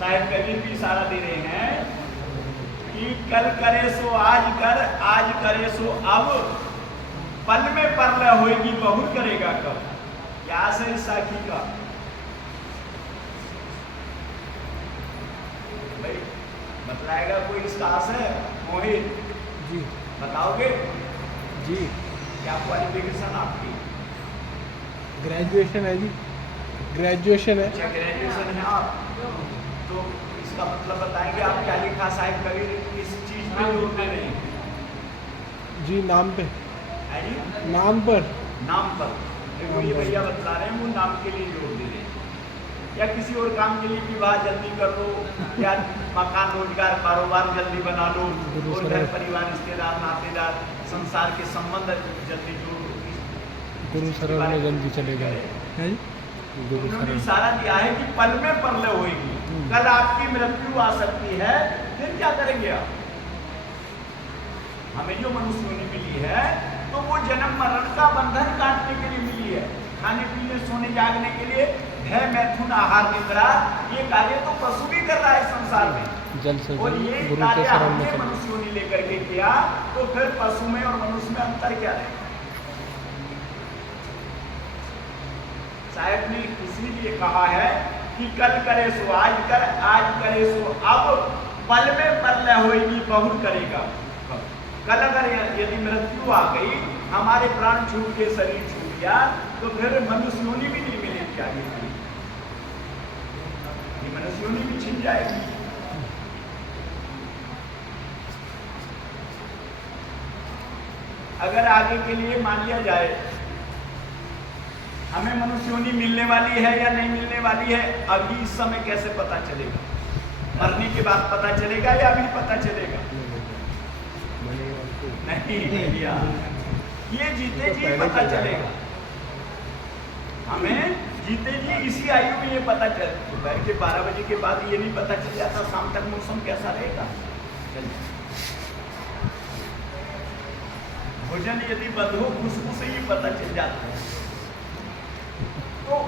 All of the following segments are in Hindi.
साहिब कबीर भी इशारा दे रहे हैं कि कल करे सो आज कर, आज करे सो अब, पल में परलय होएगी बहुर करेगा कब। क्या है साखी का भाई बतलाएगा कोई इसका आशय? मोहित जी बताओगे? जी क्या क्वालिफिकेशन आपकी? ग्रेजुएशन है जी, ग्रेजुएशन है। अच्छा ग्रेजुएशन है आप, तो इसका मतलब बताएंगे आप क्या लिखा साहिब कबीर किस चीज पे जोर दे रहे हैं? जी नाम पे, है जी नाम पर। नाम पर। देखो ये भैया बता रहे हैं वो नाम के लिए जोर दे रहे हैं, या किसी और काम के लिए विवाह जल्दी कर लो, या मकान रोजगार कारोबार जल्दी बना लो, और घर परिवार रिश्तेदार नातेदार संसार के संबंध जल्दी जोड़ लो। गुरु शरण में जल्दी चले गए हैं जी। गुरु उन्होंने शरण इशारा दिया है कि पल में परलय होगी, कल आपकी मृत्यु आ सकती है, फिर क्या करेंगे आप? हमें जो मनुष्य योनि मिली है तो वो जन्म मरण का बंधन काटने के लिए मिली है, खाने पीने सोने जागने के लिए। भय मैथुन आहार निद्रा ये कार्य तो पशु भी कर रहा है संसार में, जल से और ये गुरु के कार्य शरण में हमने चले। मनुष्य योनि लेकर के किया, तो फिर पशु में और मनुष्य में अंतर क्या है? साहब ने इसीलिए कहा है कि कल करे सो आज कर, आज करे सो अब, पल में परलय होगी बहुर करेगा। कल अगर यदि मृत्यु आ गई, हमारे प्राण छूट के शरीर छूट गया, तो फिर मनुष्य योनि भी नहीं मिलेगी क्या? ये मनुष्य योनि भी छिन जाएगी। अगर आगे के लिए मान लिया जाए हमें मनुष्य योनि मिलने वाली है या नहीं मिलने वाली है, अभी इस समय कैसे पता चलेगा? मरने के बाद पता चलेगा या अभी पता चलेगा? नहीं भैया, ये जीते जी पता चलेगा। हमें जीते जी इसी आयु में ये पता चल, दोपहर के 12 बजे के बाद ये नहीं पता चल जाता शाम तक मौसम कैसा रहेगा। भोजन यदि बंद हो खुशबू से ही पता चल जाता है। तो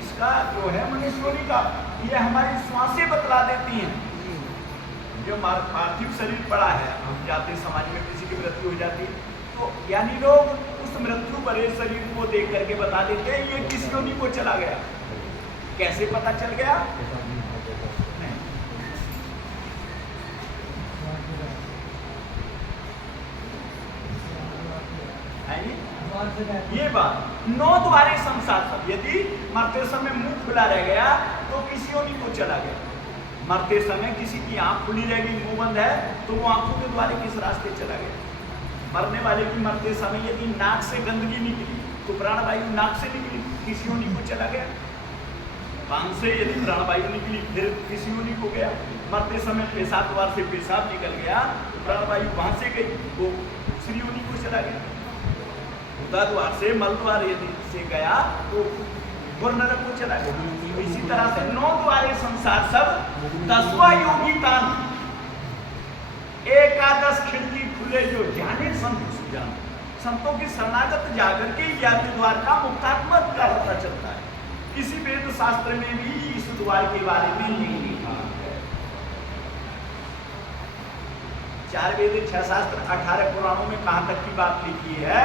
इसका जो है मनुष्य योनि का, ये हमारी श्वासें बतला देती हैं। जो पार्थिव शरीर पड़ा है, हम जाते समाज में किसी की मृत्यु हो जाती, तो यानी लोग उस मृत्यु भरे शरीर को देख करके बता देते हैं ये किस योनि को चला गया। कैसे पता चल गया? ये बात 9 द्वारे संसार सब, यदि मरते समय मुंह खुला रह गया तो किसी योनि को चला गया। मरते समय किसी की आंख खुली रहेगी, मुंह बंद है, तो वो आंखों के द्वारे किस रास्ते चला गया? मरने वाले की मरते समय यदि नाक से गंदगी निकली तो प्राणवायु नाक से निकली, किसी योनि को चला गया। कान से यदि प्राणवायु निकली फिर किसी योनि को गया। मरते समय पेशाब द्वार से पेशाब निकल गया तो प्राणवायु वहां से गई, वो दूसरी योनि को चला गया। उदर द्वार से मल द्वार यदि से गया तो और नरक को चला गया। इसी तरह से 9 द्वारे संसार सब, 10वां योगी तान, एकादश खिड़की खुले जो जाने संत सुजान। संतों की शरणागत जाकर के ज्ञाति द्वार का मुक्तात्मक का पता चलता है। किसी वेद शास्त्र में भी इस द्वार के बारे में नहीं लिखा है। 4 वेद 6 शास्त्र 18 पुराणों में कहां तक की बात लिखी है?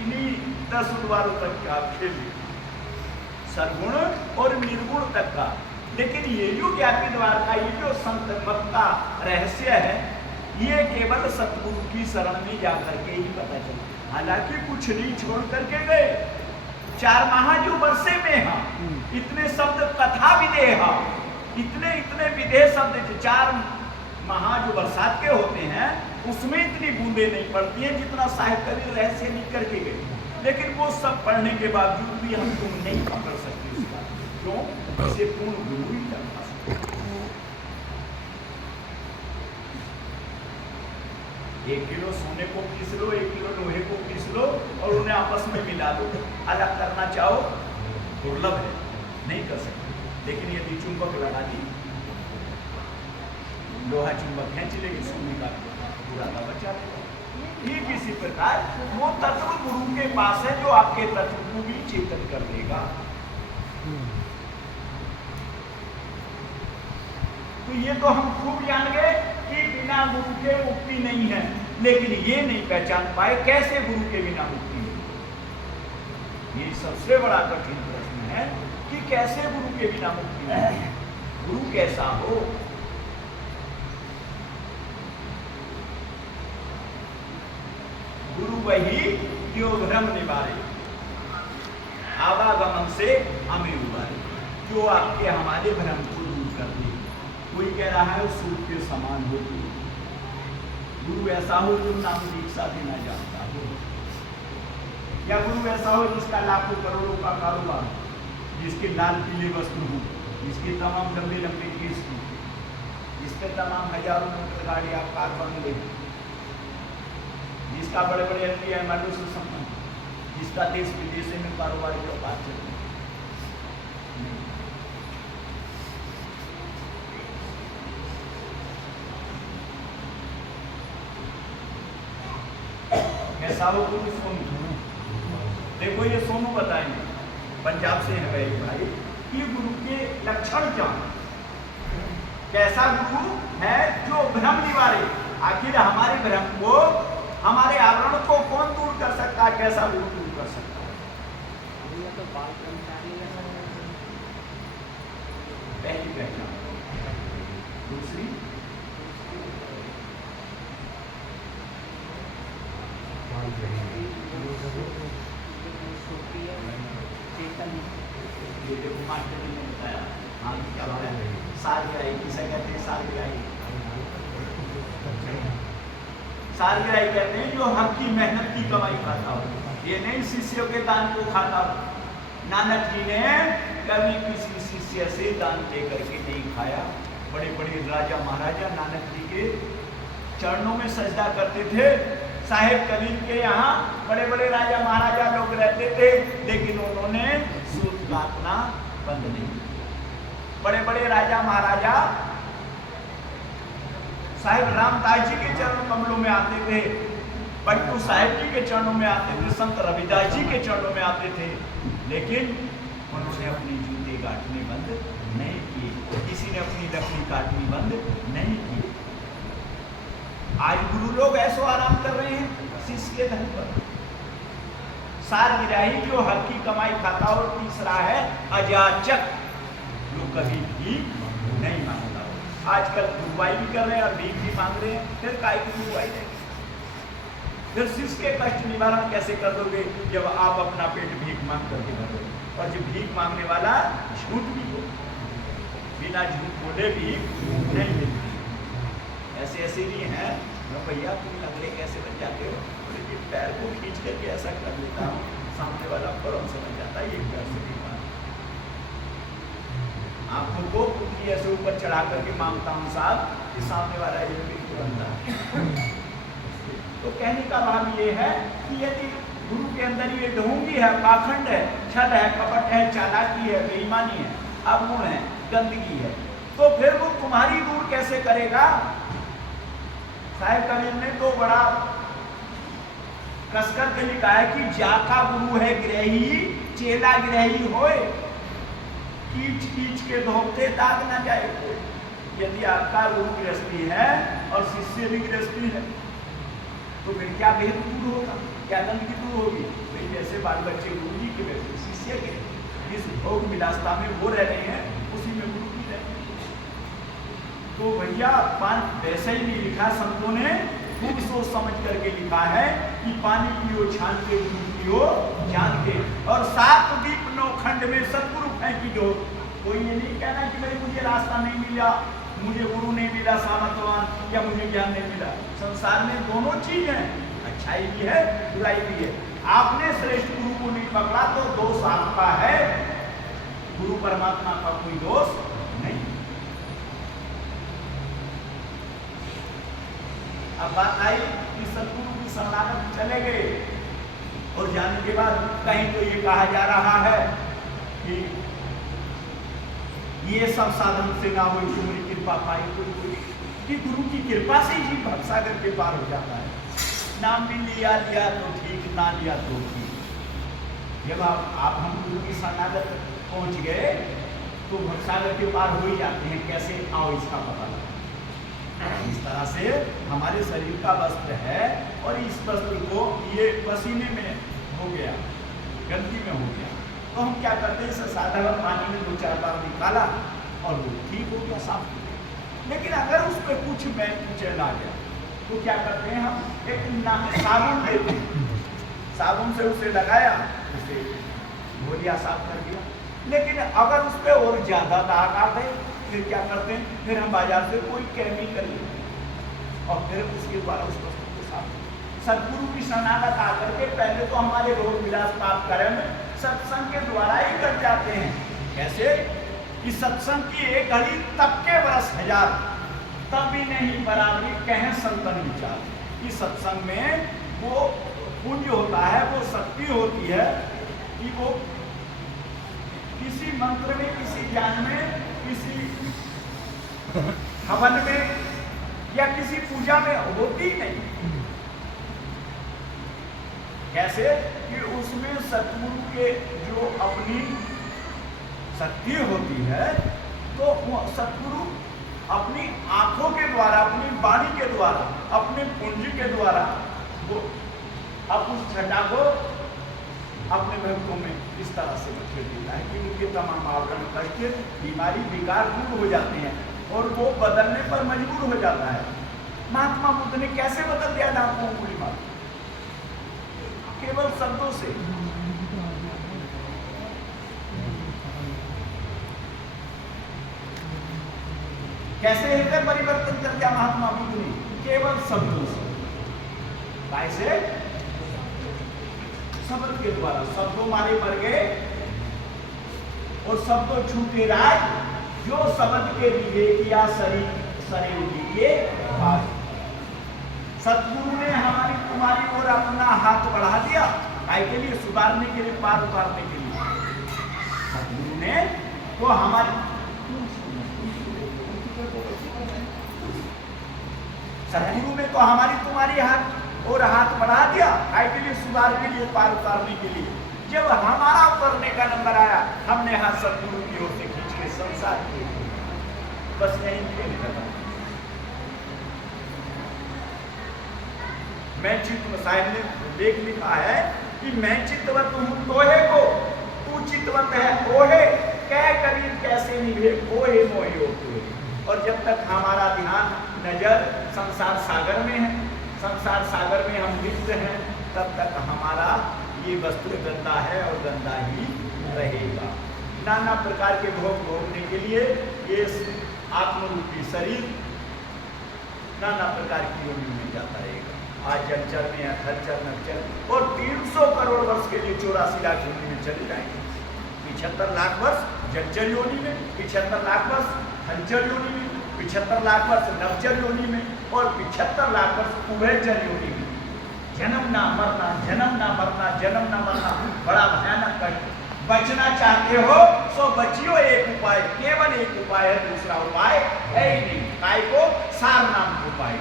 इन्हीं 10 द्वारों तक का खेल, सद्गुण और निर्गुण तक का। लेकिन ये जो ज्ञाति द्वार का ये जो संत मत का रहस्य है, ये केवल सतगुरु की शरण में जाकर के ही पता चला। हालांकि कुछ नहीं छोड़ करके गए। 4 माह जो वर्षे में है, इतने शब्द कथा विदेह, इतने इतने विदेह शब्द 4 माह जो बरसात के होते हैं उसमें इतनी बूंदे नहीं पड़ती हैं जितना साहिब कबीर रहस्य लिख करके गए। लेकिन वो सब पढ़ने के बावजूद भी हम तुम नहीं पकड़ सकते उसका। क्यों? इसे पूर्ण गुरु ही करना सकते। 1 किलो सोने को पीस लो, 1 किलो लोहे को पीस लो और उन्हें आपस में मिला दो। अलग करना चाहो दुर्लभ है, नहीं कर सकते। लेकिन यदि चुंबक लगा दी, लोहा चुंबक खींच लेगी, सोने का पूरा का बचा देगा। ठीक इसी प्रकार वो तत्व गुरु के पास है जो आपके तत्व को भी चेतन कर देगा। तो ये तो हम खूब जान गए कि बिना गुरु के मुक्ति नहीं है, लेकिन ये नहीं पहचान पाए कैसे गुरु के बिना मुक्ति है। ये सबसे बड़ा कठिन प्रश्न है कि कैसे गुरु के बिना मुक्ति है। गुरु कैसा हो? गुरु वही जो भ्रम निवारे, आवागमन से हमें उबारे, जो आपके हमारे भ्रम को दूर कर दे। कोई कह रहा है सूर्य के समान हो, गुरु ऐसा हो जो नाम दीक्षा देना जानता हो, या गुरु ऐसा हो जिसका लाखों करोड़ों का कारोबार, जिसके लाल पीले वस्त्र हो, जिसके तमाम लंबे लंबे केस हो, जिसके तमाम हजारों मोटर गाड़ी आप कार बंगले, जिसका बड़े बड़े एमपी से संबंध, जिसका देश विदेश में कारोबार की बात चल रही है। कैसा हो गुरु? सोनू। देखो ये सोनू बताएंगे, पंजाब से है भाई, कि गुरु के लक्षण क्या, कैसा गुरु है जो भ्रम निवारे। आखिर हमारे भ्रम को, हमारे आवरण को कौन दूर कर सकता है? कैसा गुरु दूर कर सकता है? तो बाल कर्मचारी पहली पहचान। दूसरी ये देखो मास्टर जी ने बताया, हाँ क्या बात है, सालगिराही किसे कहते हैं? सालगिराही, सालगिराही कहते हैं जो हक की मेहनत की कमाई खाता हो, ये नहीं शिष्यों के दान को खाता हो। नानक जी ने कभी किसी शिष्य से दान लेकर के नहीं खाया। बड़े बड़े राजा महाराजा नानक जी के चरणों में सजदा करते थे। साहेब कबीर के यहाँ बड़े बड़े राजा महाराजा लोग रहते थे, लेकिन उन्होंने सूद काटना बंद नहीं किया। बड़े बड़े राजा महाराजा साहेब रामदास जी के चरणों कमलों में आते थे, पट्टू साहेब जी के चरणों में आते थे, संत रविदास जी के चरणों में आते थे, लेकिन उन्होंने अपनी जूते काटने बंद नहीं किए, किसी ने अपनी लकड़ी काटनी बंद नहीं की। आज गुरु लोग ऐसो आराम कर रहे हैं शिष्य के धन पर। सालगिराही जो हक की कमाई खाता, और तीसरा है अजाचक, जो कभी भी नहीं मांगता। आजकल गुरुवाई भी कर रहे हैं और भीख भी मांग रहे हैं, फिर काय की गुरुवाई देंगे? फिर शिष्य के कष्ट निवारण कैसे कर दोगे जब आप अपना पेट भीख मांग करके भरोगे? और जो भीख मांगने वाला झूठ भी हो, बिना झूठ बोले भी नहीं मिलती। ऐसे ऐसे भी हैं, भैया तुम लंगड़े कैसे बन जाते हो? लेकिन पैर को खींच करके ऐसा कर लेता हूँ, सामने वाला फौरन समझ जाता है ये पैर से भी बात। आंखों को पुतली ऐसे ऊपर चढ़ा करके मांगता हूँ साहब, कि सामने वाला ये बिल्कुल अंधा। तो कहने का भाव ये है कि यदि गुरु के अंदर ये ढोंगी है, पाखंड है, छल है, कपट है, चालाकी है, बेईमानी है, अवगुण है, गंदगी है, तो फिर वो तुम्हारी दूर कैसे करेगा? साहेब कबीर ने तो बड़ा कसकर के लिखा है कि जाका गुरु है ग्रही, चेला ग्रही होए, कीच कीच के धोते दाग न जाए। यदि आपका गुरु गृहस्थी है और शिष्य भी गृहस्थी है, तो फिर क्या भेद दूर होगा, क्या गंदगी दूर होगी? भाई जैसे बाल बच्चे गुरु जी के वैसे शिष्य के, जिस भोग विलासता में वो रह रहे हैं उसी में गुरु भी रहे। तो भैया वैसे ही नहीं लिखा, संतों ने खूब सोच समझ करके लिखा है कि पानी पियो छान के, दूध पियो जान के, और 7 दीप 9 खंड में सतगुरु फेंकी दो। कोई ये नहीं कहना कि भाई मुझे रास्ता नहीं मिला, मुझे गुरु नहीं मिला सामर्थवान, या मुझे ज्ञान नहीं मिला। संसार में दोनों चीज हैं, अच्छाई भी है, बुराई भी है। आपने श्रेष्ठ गुरु को नहीं पकड़ा तो दोष आपका है, गुरु परमात्मा का कोई दोष नहीं। अब बात आई कि सतगुरु की शरणागत चले गए, और जाने के बाद कहीं तो ये कहा जा रहा है कि ये सब साधन से ना हो, तुम्हारी कृपा पाई कोई, कि गुरु की कृपा से ही भवसागर के पार हो जाता है। नाम भी लिया तो ठीक, ना लिया तो ठीक। जब आप हम गुरु की शरणागत पहुंच गए तो भवसागर के पार हो ही जाते हैं। कैसे आओ इसका पता लगा। इस तरह से हमारे शरीर का वस्त्र है और इस वस्त्र को ये पसीने में हो गया, गंदगी में हो गया, तो हम क्या करते हैं, इसे साधारण पानी में 2-4 बार निकाला और वो ठीक हो गया, साफ हो गया। लेकिन अगर उस पर कुछ मैल कुचैल आ गया तो क्या करते हैं, हम एक साबुन लेते हैं, साबुन से उसे लगाया, उसे धो लिया, साफ कर दिया। लेकिन अगर उस पर और ज्यादा दाग आ गए फिर क्या करते हैं, फिर हम बाजार से कोई केमिकल लेते हैं और फिर उसके द्वारा उस वस्तु को साफ। सदगुरु की शरणागत आकर के पहले तो हमारे रोग विलास पाप कर्म सत्संग के द्वारा ही कर जाते हैं। कैसे कि सत्संग की एक घड़ी तब के बरस हजार, तब भी नहीं बराबरी कहें संतन विचार। कि सत्संग में वो पुण्य होता है, वो शक्ति होती है कि वो किसी मंत्र में, किसी ज्ञान में, किसी हवन में या किसी पूजा में होती नहीं। कैसे कि उसमें सतगुरु के जो अपनी शक्ति होती है, तो सतगुरु अपनी आंखों के द्वारा, अपनी वाणी के द्वारा, अपने पुंज के द्वारा वो अब उस छटा को अपने भक्तों में इस तरह से बखेर देता है कि उनके तमाम आवरण करके बीमारी विकार दूर हो जाते हैं और वो बदलने पर मजबूर हो जाता है। महात्मा बुद्ध ने कैसे बदल दिया नाम को अंगुली मार, केवल शब्दों से। कैसे हृदय परिवर्तन कर दिया महात्मा बुद्ध ने, केवल शब्दों से। कैसे? शब्द के द्वारा। शब्दों मारे मर गए और शब्दों छूटे राज, जो शब्द के लिए किया शरीर लिए बात। सतगुरु ने हमारी तुम्हारी ओर अपना हाथ बढ़ा दिया, काय के लिए? सुधारने के लिए, पार उतारने के लिए। सतगुरु ने तो हमारी सतगुरु ने तो हमारी तुम्हारी हाथ और हाथ बढ़ा दिया, काय के लिए? सुधार के लिए, पार उतारने के लिए। जब हमारा उतरने का नंबर आया, हमने हाथ सतगुरु की ओर से खींच के संसार के बस यही खेलने लगा। मैं चित्त साहिब ने लेख लिखा है कि मैं चित्तवत हूं तोहे को, तू चित्तवत है ओहे, कह करीब कैसे निभे ओहे मोहे ओ तोहे। और जब तक हमारा ध्यान नजर संसार सागर में है, संसार सागर में हम लिप्त हैं, तब तक हमारा ये वस्त्र गंदा है और गंदा ही रहेगा। नाना प्रकार के भोग भोगने के लिए ये आत्मरूपी शरीर नाना प्रकार की योनि में जाता रहेगा। आज जलचर में है, थलचर, नक्षर, और 300 करोड़ वर्ष के लिए 84 लाख योनि में चले जाएंगे। 75 लाख वर्ष जलचर योनि में, 75 लाख वर्ष थलचर योनि में, 75 लाख वर्ष नवचर योनि में और 75 लाख वर्ष उभयचर योनि में। जन्म ना मरना, जन्म ना मरना, जन्म ना मरना, बड़ा भयानक कष्ट। बचना चाहते हो सो बचियो, एक उपाय, केवल एक उपाय है, दूसरा उपाय है ही नहीं। काय को? सार नाम को उपाय।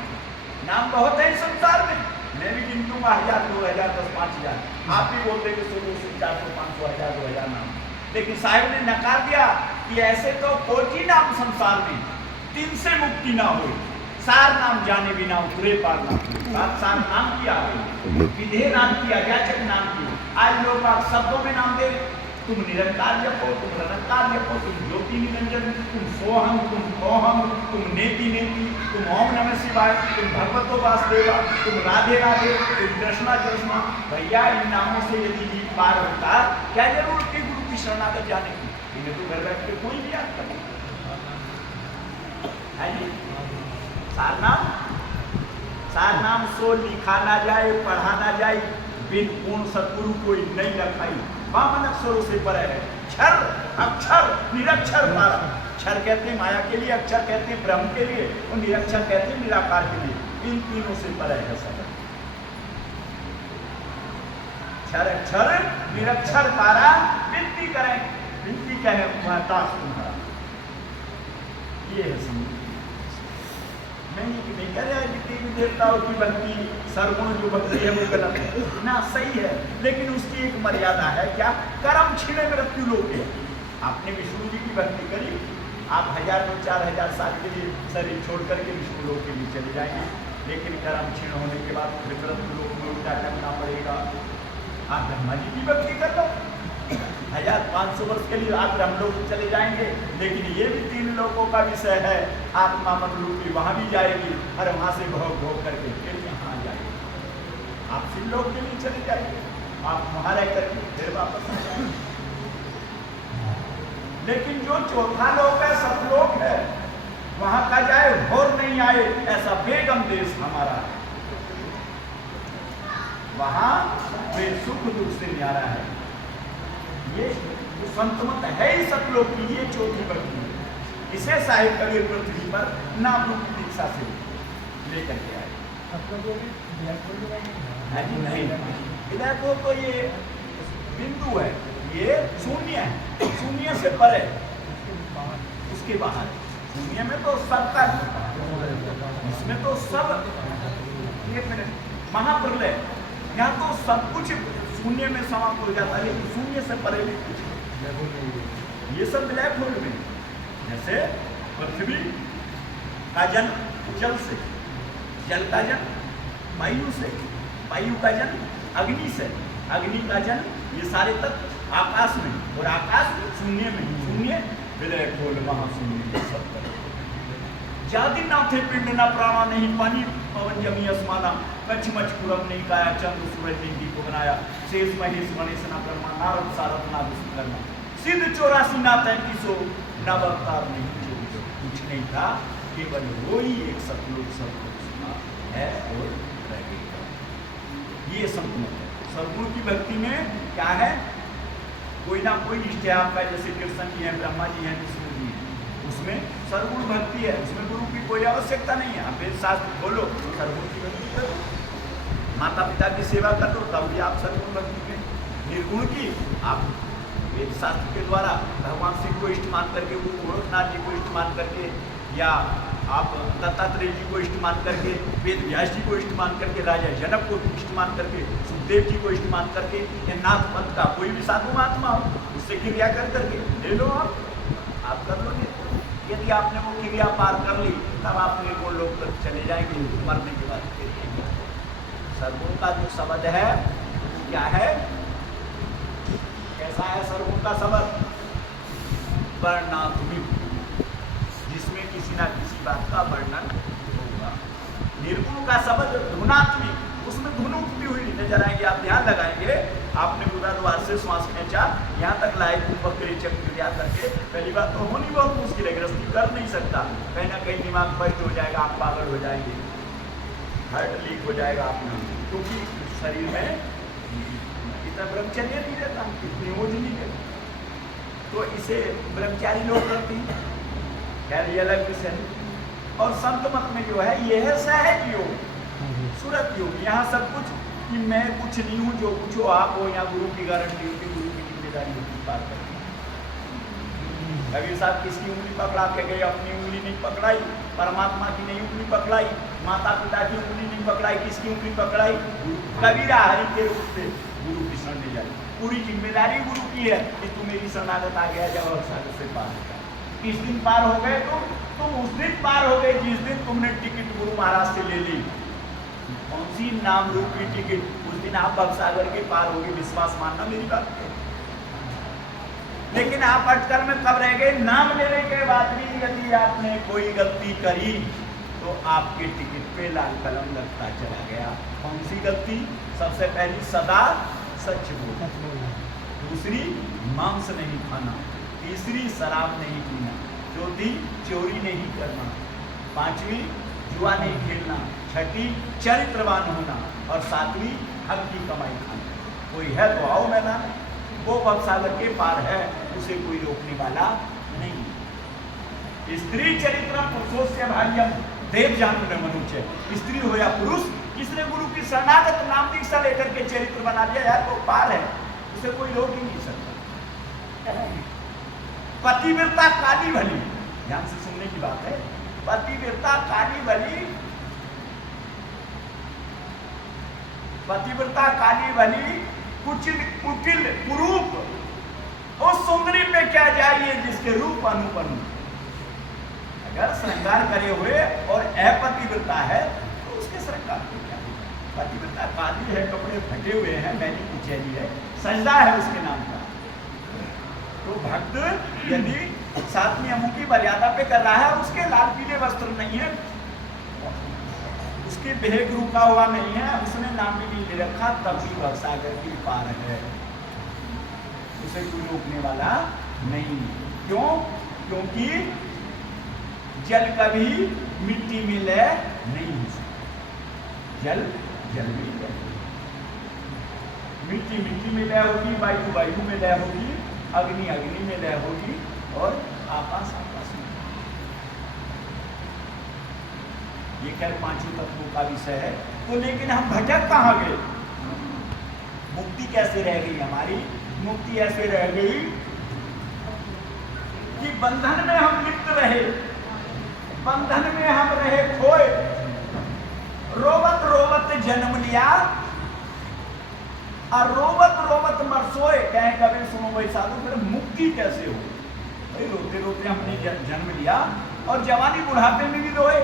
नाम बहुत है संसार में, मैं भी गिन दूंगा 1000, 2000, 10, 5000। आप भी बोलते कि 100, 200, 400, 500, 1000, 2000 नाम। लेकिन साहिब ने नकार दिया कि ऐसे तो कोटि नाम संसार में, दिन से मुक्ति ना हो। सार नाम जाने बिना उतरे पार ना। सार नाम किया, विधेय नाम किया, व्याचक नाम किया। आज लोग आप शब्दों में नाम दे, तुम निरंकार जपो, तुम निरंकार जपो, तुम ज्योति निरंजन, तुम सोहम, तुम ओहम, तुम नेति नेति, तुम ओम नमः शिवाय, तुम भगवतो वासुदेवा, तुम राधे राधे, तुम कृष्णा कृष्णा। भैया इन नामों से यदि जीव पार होता, क्या जरूरत थी गुरु की शरणागत जाने की? इन्हें तो घर बैठ के कोई भी याद कर सार नाम सो लिखा ना जाए, पढ़ा ना जाए, बिन पूर्ण सतगुरु कोई नहीं लखाई। वामन अक्षरों से पर है, क्षर अक्षर निरक्षर पारा। क्षर कहते हैं माया के लिए, अक्षर कहते हैं ब्रह्म के लिए, और निरक्षर कहते हैं निराकार के लिए। इन तीनों से पर है सब। क्षर अक्षर निरक्षर पारा, विनती करें, विनती क्या है? तुम्हारा ये है समझ। नहीं कह रहा है कि देवी देवताओं की भक्ति, सर्वगुण जो भक्ति है वो गलत है ना, सही है, लेकिन उसकी एक मर्यादा है। क्या? कर्म छीने मृत्यु लोग है। आपने विष्णु जी की भक्ति करी, आप 1000-4000 साल के लिए शरीर छोड़ करके विष्णु लोक के लिए चले जाएंगे, लेकिन कर्म क्षीण होने के बाद विकृत लोक में उल्टा करना पड़ेगा। आप ब्रह्मा जी की भक्ति कर लो, 1500 वर्ष के लिए आप ब्रह्मलोक चले जाएंगे, लेकिन ये भी 3 लोकों का विषय है। आत्मा मनरूपी वहां भी जाएगी और वहां से भोग भोग करके फिर यहाँ आ जाएगी। आप शिवलोक के लिए चले जाएंगे, आप वहां रह करके फिर वापस आ जाएंगे। लेकिन जो चौथा लोक है, सतलोक है, वहां का जाए भोर नहीं आए ऐसा बेगम देश हमारा है। वहां वे सुख दुख से न्यारा है। ये संतमत है ही सतलोक की, ये चौथी भक्ति है। इसे साहिब कबीर पृथ्वी पर नाम रूप की दीक्षा से लेकर के आए। नहीं, विधायकों तो ये बिंदु है, ये शून्य है, शून्य से परे, उसके बाहर। शून्य में तो सबका, इसमें तो सब, एक मिनट, महाप्रलय, यहाँ तो सब कुछ शून्य में समाप्त हो जाता है, लेकिन शून्य से परे भी कुछ, ये सब ब्लैक होल में। जैसे पृथ्वी का जन्म जल से, जल का जन्म वायु से, वायु का जन्म अग्नि से, अग्नि का जन्म ये सारे तत्व आकाश में, और आकाश शून्य में, शून्य ब्लैक होल, वहां शून्य सब जाति ना थे पिंड ना प्राणा, नहीं पानी पवन जमी आसमाना, कच्छ मच कुरम नहीं काया, चंद्र सूरज ने को बनाया, शेष महेश मणेश ना ब्रह्मा, नारद सारद ना विश्वकर्मा, सिद्ध 84 ना 33 ना अवतार नहीं, कुछ नहीं था, केवल वो ही एक सतलोक सतलोक है और रह गया। ये संपूर्ण है। सर्वगुण की भक्ति में क्या है, कोई ना कोई निष्ठा आपका, जैसे कृष्ण जी हैं, ब्रह्मा जी हैं, विष्णु जी हैं, उसमें सर्वगुण भक्ति है, उसमें गुरु की कोई आवश्यकता नहीं है। आप वेद शास्त्र खोलो, सर्वगुण की भक्ति करो, माता पिता की सेवा कर लो, तब भी आप सर्वगुण भक्ति में। निर्गुण की आप वेद शास्त्र के द्वारा भगवान शिव को इष्ट मान करके, गुरु गोरखनाथ जी को इष्ट मान करके, या आप दत्तात्रेय जी को इष्ट मान करके, वेद व्यास जी को इष्ट मान करके, राजा जनक को इष्ट मान करके, सुखदेव जी को इष्ट मान करके, या नाथ पंथ का कोई भी साधु महात्मा हो, उससे क्रिया कर करके ले लो, आप कर लो। यदि आपने वो क्रिया पार कर ली, तब आप निर्गुण लोक तक चले जाएंगे, मरने के बाद। सर्वगुण का जो शब्द है क्या है, कैसा है सर्वगुण का शब्द, वर्णात्मिक, जिसमें किसी ना किसी बात का वर्णन होगा। निर्गुण का शब्द धुनात्मिक, उसमें धुन उठती हुई नजर आएंगे, आप ध्यान लगाएंगे। आपने गुदा द्वार से श्वास खींचा, यहाँ तक लाए चक्रिया करके, पहली बात तो होनी बहुत मुश्किल है, गृहस्थी कर नहीं सकता, कहीं ना कहीं दिमाग बस्ट हो जाएगा, आप पागल हो जाएंगे, हार्ट लीक हो जाएगा अपना, क्योंकि शरीर में इतना ब्रह्मचर्य नहीं रहता, इतनी ओझ नहीं रहती, तो इसे ब्रह्मचारी लोग करते हैं। खैर ये अलग विषय है। और संत मत में जो है ये है सहज योग, सूरत योग। यहाँ सब कुछ कि मैं कुछ नहीं हूँ, जो कुछ हो आप हो, यहाँ गुरु की गारंटी होती, गुरु की जिम्मेदारी होती, बात करती। कबीर साहब किसकी उंगली पकड़ा के गए, अपनी उंगली नहीं पकड़ाई, परमात्मा की नहीं उंगली पकड़ाई, माता पिता की उंगली नहीं पकड़ाई, किसकी उंगली पकड़ाई, कबीरा हरि के रूप से गुरु की शरण ले जाए। पूरी जिम्मेदारी गुरु की है कि तू मेरी शरणागत आ गया, जब और सागर से पार हो गया। किस दिन पार हो गए तुम उस दिन पार हो गए जिस दिन तुमने टिकट गुरु महाराज से ले ली। कौन सी नाम रूप की टिकट, उस दिन आप भवसागर के पार हो गए, विश्वास मानना मेरी बात है। लेकिन आप अटकल में कब रह गए, नाम लेने के बाद भी यदि आपने कोई गलती करी तो आपके टिकट पे लाल कलम लगता चला गया। कौन सी गलती, सबसे पहली सदा सच बोलना, दूसरी मांस नहीं खाना, तीसरी शराब नहीं पीना, चौथी चोरी नहीं करना, पांचवी जुआ नहीं खेलना, छठी चरित्रवान होना, और सातवीं हक की कमाई खाना। कोई है तो आओ मैदान, वो भवसागर के पार है, उसे कोई रोकने वाला नहीं। स्त्री चरित्र पुरुषों से भाग्यम देव जानू न मनुष्य, स्त्री हो या पुरुष, किसने गुरु की शरणागत नाम दीक्षा लेकर के चरित्र बना दिया यार, वो पार है, उसे कोई रोक ही नहीं सकता। पतिव्रता काली भली, ध्यान से सुनने की बात है, पतिव्रता काली भली, पतिव्रता काली भली, कुचिल कुटिल कुरूप उस सुंदरी पे क्या जाइए जिसके रूप अनुपन। अगर श्रृंगार करे हुए और अपतिव्रता है तो उसके श्रृंगार को क्या? पतिव्रता काली है, कपड़े फटे हुए हैं, मैंने कुचैली है, सजदा है उसके नाम का। तो भक्त यदि सातवीं अमु की मर्यादा पे कर रहा है, उसके लाल पीले वस्त्र नहीं है, उसके बेग रुका हुआ नहीं है, उसने नाम भी नहीं ले रखा, तब भी वह सागर की पार है, उसे कोई रोकने वाला नहीं। क्यों? क्योंकि जल कभी मिट्टी में लय नहीं हो सकता। जल जल में लय, मिट्टी मिट्टी में लय होगी, वायु वायु में लय होगी, अग्नि अग्नि में लय होगी और आकाश आकाश में। ये खैर पांचों तत्वों का विषय है। तो लेकिन हम भटक कहाँ गए? मुक्ति कैसे रह गई हमारी? मुक्ति ऐसे रह गई कि बंधन में हम लिप्त रहे, बंधन में हम रहे खोए, रोवत रोवत जन्म लिया और रोवत रोवत मर सोए। कहें कभी सुनो भाई साधु, फिर मुक्ति कैसे हो? भाई रोते रोते हमने जन्म लिया और जवानी बुढ़ापे में भी रोए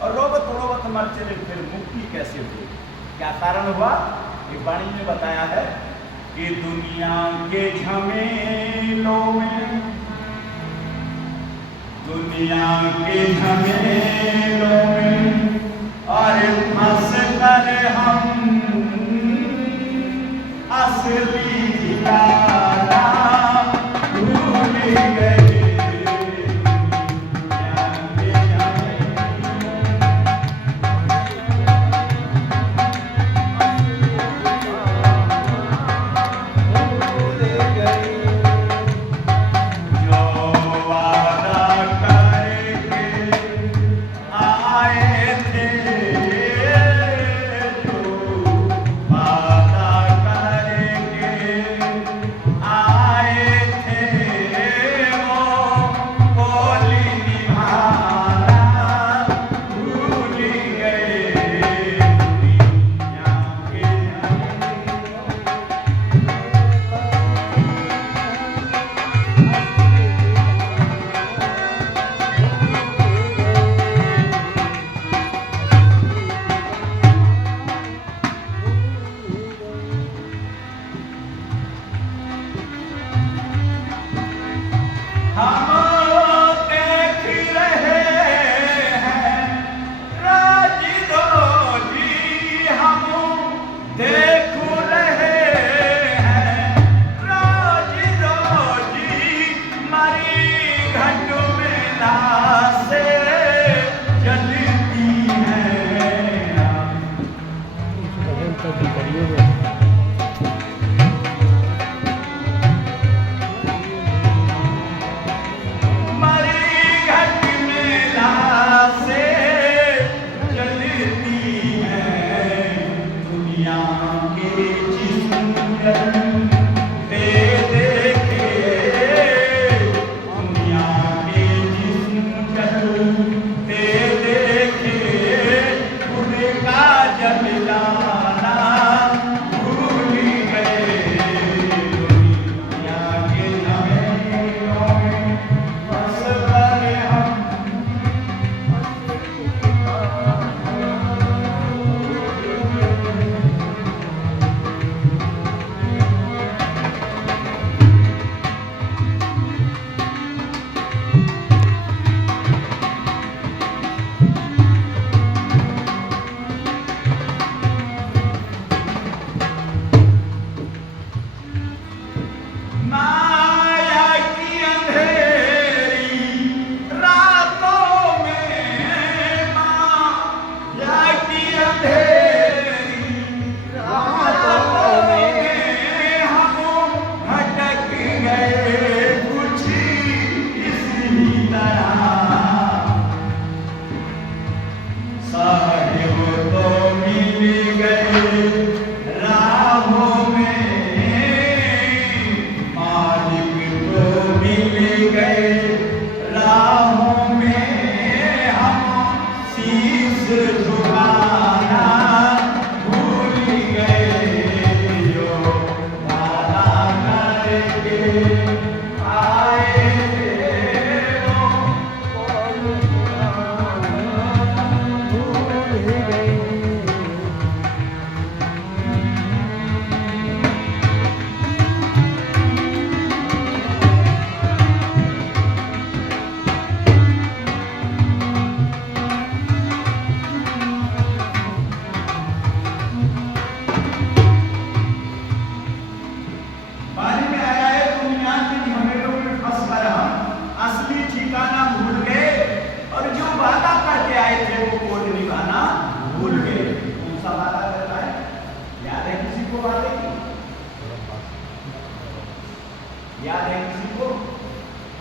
और रोवत रोवत मर चले, फिर मुक्ति कैसे हुई? क्या कारण हुआ? एक वाणी ने बताया है कि दुनिया के झमेलों में, दुनिया के झमेलों में और फंस कर हम असली ठिकाना भूल गए।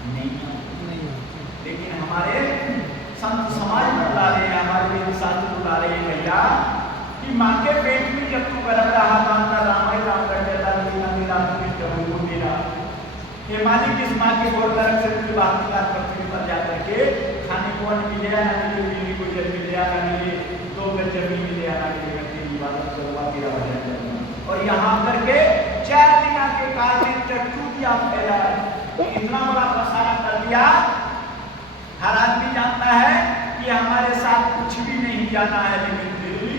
नहीं। नहीं होती। लेकिन हमारे संत समाज बता रहे हैं, हमारे वेद शास्त्र बता रहे हैं भैया कि माँ के पेट में जब तू गर्भ रहा था ना राम है राम कर देता मेरा मेरा ये मालिक इस माँ के गोद नरक से पूरी बात निकाल पृथ्वी पर जा करके खाने को अन्न मिले ना मिले, बीवी को जल मिले ना मिले, 2 गज जमीन मिले ना मिले, तेरी इबादत करूँगा तेरा भजन करूँगा। और यहाँ करके 4 दिन के काल में चट्टू दिया फैला, इतना बड़ा पसारा कर दिया। हर आदमी जानता है कि हमारे साथ कुछ भी नहीं जाना है, लेकिन फिर भी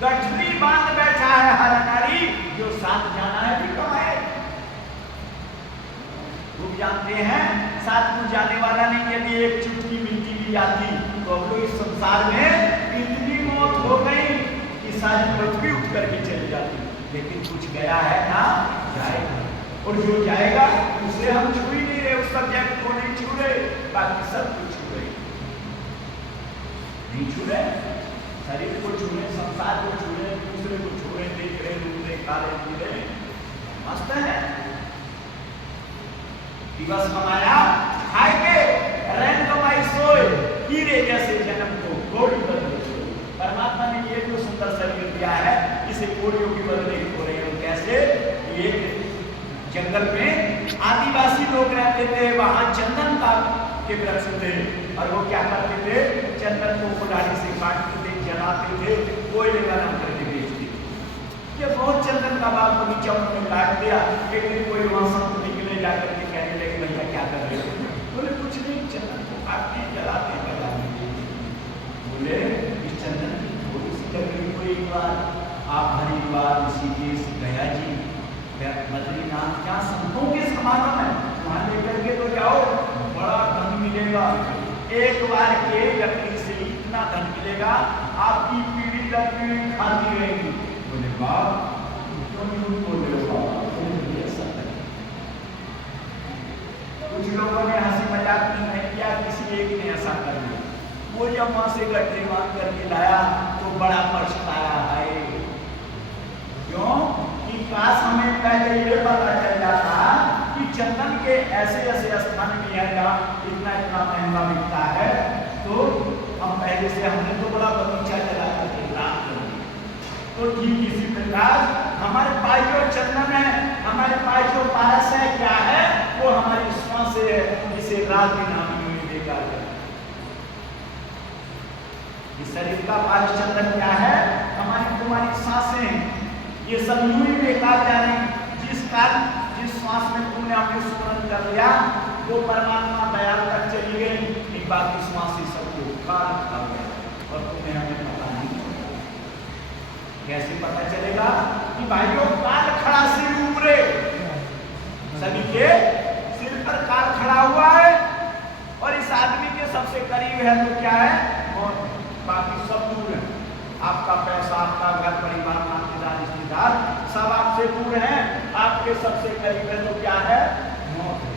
गठरी बांध बैठा है हर नारी, जो साथ जाना है भी कम है। लोग जानते हैं साथ में जाने वाला नहीं, यदि एक चुटकी मिट्टी भी जाती तो अब लोग इस संसार में इतनी मौत हो गई कि सारी पृथ्वी उठ करके चली जाती, लेकिन कुछ गया है ना जाएगा, और जो जाएगा उसे हम छू ही नहीं रहे, उस सब्जेक्ट को नहीं छू रहे, बाकी सब कुछ छू रहे, नहीं छू रहे, शरीर को छू रहे, संसार को छू रहे, दूसरे को छू रहे, देख रहे, दूसरे खा रहे, पी रहे, मस्त है। दिवस कमाया खाएंगे, रैन कमाई सोए, हीरे जैसे जन्म को घोड़ी बदले सोए। परमात्मा ने ये जो सुंदर शरीर दिया है, इसे घोड़ियों की बदले हो रहे हैं। कैसे? ये जंगल में आदिवासी लोग रहते थे, वहां चंदन का के वृक्ष थे, और वो क्या करते थे, चंदन को कुल्हाड़ी से काटते थे, जलाते थे, कोयले बना करके बेचते थे। ये बहुत चंदन का बाग बगीचा उन्होंने काट दिया। एक दिन कोई वहां संत निकले, जाकर के कहने लगे भैया क्या कर रहे हो? बोले कुछ नहीं, चंदन को काटते जलाते बजाते। बोले इस चंदन की थोड़ी सी लकड़ी को एक बार आप हरिद्वार ऋषिकेश गया जी बद्रीनाथ क्या संतों के समागम है, वहां लेकर के तो जाओ, बड़ा धन मिलेगा। एक बार के लकड़ी से इतना धन मिलेगा, आपकी पीढ़ी दर पीढ़ी खाती रहेगी। बोले बाप क्यों झूठ बोल रहे हो? कुछ लोगों ने हंसी मजाक नहीं किया, किसी एक ने ऐसा कर लिया। वो जब वहां से गड्ढे मांग करके लाया तो बड़ा पछताया है। क्यों? कि काश हमें पहले ये पता चल जाता कि चंदन के ऐसे ऐसे स्थान भी है जहाँ इतना इतना महंगा मिलता है, तो हम पहले से हमने तो बड़ा बगीचा चला करके रात कर दी। तो ठीक इसी प्रकार हमारे पास जो चंदन है, हमारे पास जो पारस है, क्या है? वो हमारी श्वास है, जिसे रात दिन हम यूं बेकार करते। इस शरीर का पारस चंदन क्या है? हमारी तुम्हारी सांसें, ये सब यूं ही बेकार जा रही। जिस श्वास में तुमने अपने स्मरण कर लिया, वो परमात्मा दयाल तक चली गई, बाकी श्वास सबको काल खा गया, और तुम्हें हमें पता नहीं। कैसे पता चलेगा कि भाइयों काल खड़ा सिर ऊपरे, सभी के सिर पर काल खड़ा हुआ है, और इस आदमी के सबसे करीब है तो क्या है? मौत। बाकी सब दूर है, आपका पैसा, आपका घर परिवार, नातेदार, रिश्तेदार सब आपसे दूर हैं, आपके सबसे करीब है तो क्या है? मौत है।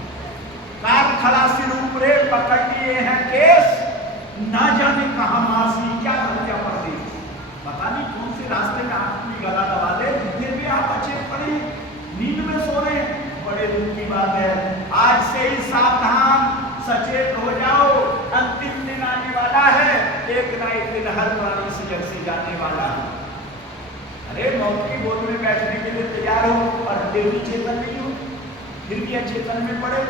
काल खड़ा सिर ऊपरे, पकड़ लिए हैं केस, ना जाने कहां मासी क्या भटका पड़ती, पता नहीं कौन से रास्ते में आपकी गला दबा दे, फिर भी आप अच्छे पड़े नींद में सो रहे। बड़े दुख की बात है। आज से ही सावधान, सचेत हो जाओ, अंतिम दिन आने वाला है, एक ना एक दिन हर प्राणी से जग से जाने वाला है। अरे मौत की गोद में बैठने के लिए तैयार हो, और देवी चेतन नहीं हो, फिर भी अचेतन में पड़े।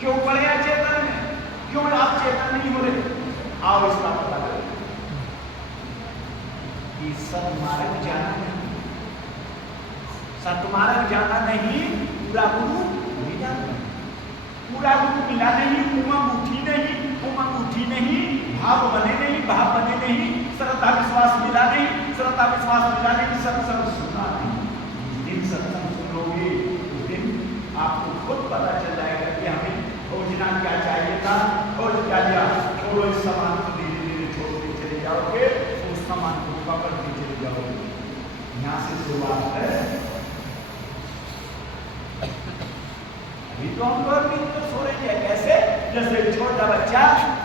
क्यों पड़े अचेतन में? क्यों आप चेतन नहीं हो रहे? आओ इसका पता करें। कि सतमार्ग जाना नहीं, सतमार्ग जाना नहीं, पूरा गुरु मिला नहीं, पूरा गुरु मिला नहीं, उमंग उठी नहीं, भाव बने नहीं, भाव बने नहीं, श्रद्धा विश्वास मिला नहीं, श्रद्धा विश्वास मिला नहीं, सत्संग सुना नहीं। जिस दिन सत्संग सुनोगे उस दिन आपको खुद पता चल जाएगा कि हमें खोजना क्या चाहिए था और क्या लिया। छोड़ो इस सामान को, धीरे धीरे छोड़ते चले जाओगे, उस सामान को पकड़ते चले जाओगे। यहाँ से शुरुआत है। अभी तो हम लोग भी तो सो रही है। कैसे? जैसे छोटा बच्चा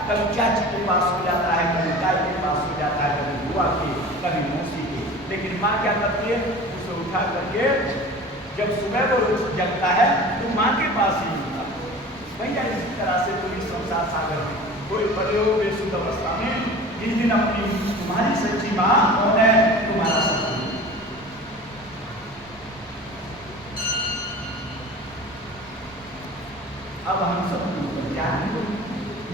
कभी चाची के पास हो जाता है, कभी दाई के पास हो जाता है, कभी बुआ के, कभी मौसी के, लेकिन माँ क्या करती है? उसे उठा करके जब सुबह वो जगता है तो माँ के पास ही होता है। भैया इसी तरह से पूरी संसार सागर में कोई बड़े हो बेसुध अवस्था में जिस दिन अपनी तुम्हारी सच्ची माँ कौन है, तुम्हारा सत्य। अब हम सब